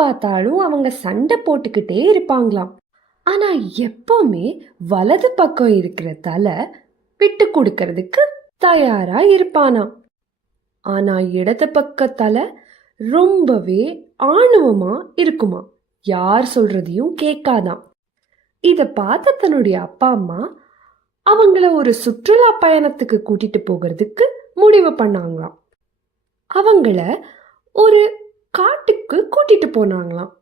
பார்த்தாலும் அவங்க சண்டை போட்டுக்கிட்டே இருப்பாங்களாம். ஆனா எப்பவுமே வலது பக்கம் இருக்கிற தலை விட்டு கொடுக்கறதுக்கு தயாரா இருப்பானாம். ஆனா இடது பக்க தலை ரொம்பவே ஆணவமா இருக்குமா யார் சொல்றதையும் கேட்காதாம். இத பார்த்த தன்னுடைய அப்பா அம்மா அவங்கள ஒரு சுற்றுலா பயணத்துக்கு கூட்டிட்டு போகிறதுக்கு முடிவு பண்ணாங்களாம். அவங்கள ஒரு காட்டுக்கு கூட்டிட்டு போனாங்களாம்.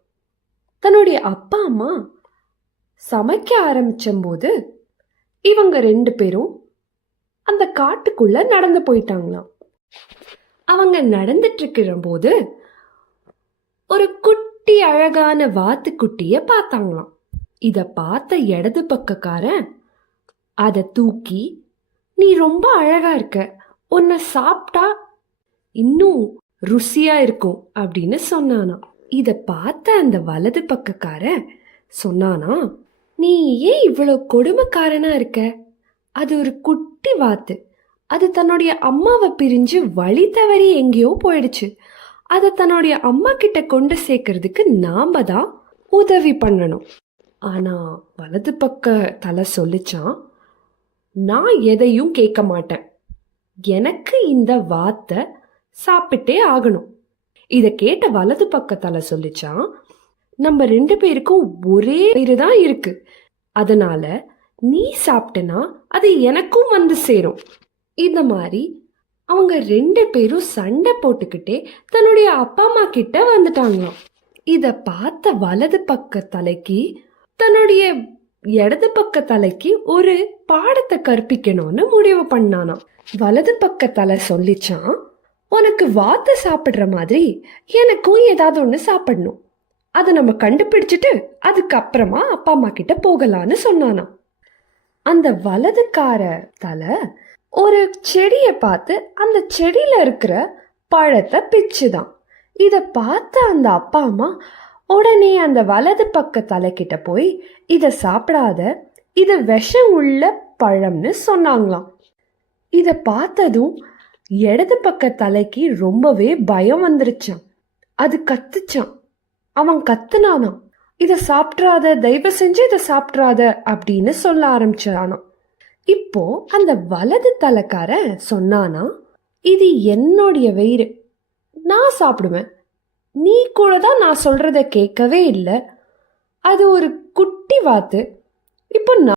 தன்னுடைய அப்பா அம்மா சமைக்க ஆரம்பிச்சம்போது இவங்க ரெண்டு பேரும் அந்த காட்டுக்குள்ள நடந்து போயிட்டாங்களாம். அவங்க நடந்துட்டு இருக்கிற போது ஒரு குட்டி அழகான வாத்துக்குட்டிய பார்த்தாங்களாம். இத பார்த்த இடது பக்கக்காரன் அதை தூக்கி நீ ரொம்ப அழகா இருக்க. உன்னை சாப்பிட்டா இன்னும் ருசியா இருக்கும் அப்படின்னு சொன்னானா இத பார்த்த அந்த வலது பக்கக்காரன் சொன்னானா நீ ஏன் இவ்வளோ கொடுமைக்காரனா இருக்க? அது ஒரு குட்டி வாத்து. அது தன்னுடைய அம்மாவை பிரிஞ்சு வழி தவறி எங்கேயோ போயிடுச்சு. அதை தன்னுடைய அம்மா கிட்ட கொண்டு சேர்க்கறதுக்கு நாம தான் உதவி பண்ணணும். ஆனா வலது பக்க தலை சொல்லிச்சான் நான் எதையும் கேட்க மாட்டேன். எனக்கு இந்த வாத்தை சாப்பிட்டே ஆகணும். இத கேட்ட வலது பக்கத்தால சொல்லிச்சான் நம்ம ரெண்டு பேருக்கும் ஒரே வயிறு தான் இருக்கு. அதனால நீ சாப்பிட்டனா அது எனக்கும் வந்து சேரும். இந்த மாதிரி அவங்க ரெண்டு பேரும் சண்டை போட்டுக்கிட்டே தன்னுடைய அப்பா அம்மா கிட்ட வந்துட்டாங்களாம். இத பார்த்த வலது பக்க தலைக்கு தன்னுடைய இடது பக்க தலைக்கு ஒரு பாடத்தை கற்பிக்கணும்னு முடிவு பண்ணானாம். வலது பக்க தலை சொல்லிச்சான் உனக்கு வாத்து சாப்பிட்ற மாதிரி எனக்கும் ஏதாவது ஒன்று சாப்பிடணும். அதை நம்ம கண்டுபிடிச்சிட்டு அதுக்கப்புறமா அப்பா அம்மா கிட்ட போகலான்னு சொன்னானாம். அந்த வலதுக்கார தலை ஒரு செடியை பார்த்து அந்த செடியில் இருக்கிற பழத்தை பிச்சுதான். இதை பார்த்த அந்த அப்பா அம்மா உடனே அந்த வலது பக்க தலைக்கிட்ட போய் இதை சாப்பிடாத இது விஷம் உள்ள பழம்னு சொன்னாங்களாம். இதை பார்த்ததும் இடது பக்க தலைக்கு ரொம்பவே பயம் வந்துருச்சான் அது கத்துச்சான் அவன் கத்துனானான் இதை சாப்பிட்றாத தயவு செஞ்சு இதை சாப்பிட்றாத அப்படின்னு சொல்ல ஆரம்பிச்சானாம். இப்போ அந்த வலது தலைக்காரன் சொன்னானா இது என்னுடைய வயிறு நான் சாப்பிடுவேன். நீ கூட தான் நான் சொல்றத கேட்கவே இல்லை. அது ஒரு குட்டி வாத்து. இப்போ நான்